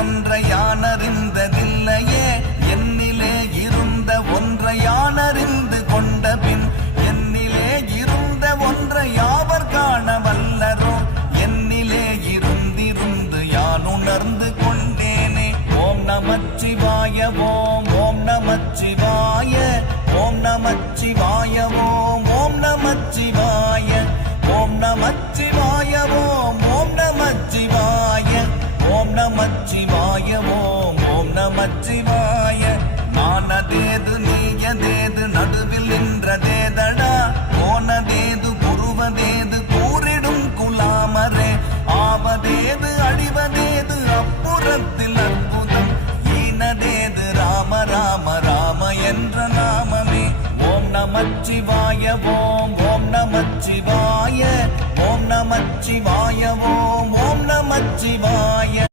ஒன்றை யானறிந்ததில்லையே என்னிலே இருந்த ஒன்றை யானறிந்து கொண்ட பின் என்னிலே இருந்த ஒன்றை யாவர் காண வல்லரோ என்னிலே இருந்திருந்து யான் உணர்ந்து கொண்டேனே. ஓம் நமச்சிவாய ஓம் ஓம் நமச்சிவாய ஓம் நமச்சிவாய ஓம் ஓம் நமச்சிவாய ஓம் நமச்சிவாய ஓம் ஓம் நமச்சிவாய ஓம் நமச்சிவாய ஓம் ஓம் நமச்சிவாய. நானதேது நீயதேது நடுவில் நின்றதேதடா போனதேது புருவதேது கூறிடும் குலாமரே ஆவதேது அழிவதேது அப்புறத்தில் அற்புதம் ஈனதேது ராம ராம ராம என்ற நாமமே. ஓம் நமச்சிவாய ஓம் ஓம் நமச்சிவாய ஓம் நமச்சிவாய ஓம் ஓம் நமச்சிவாய.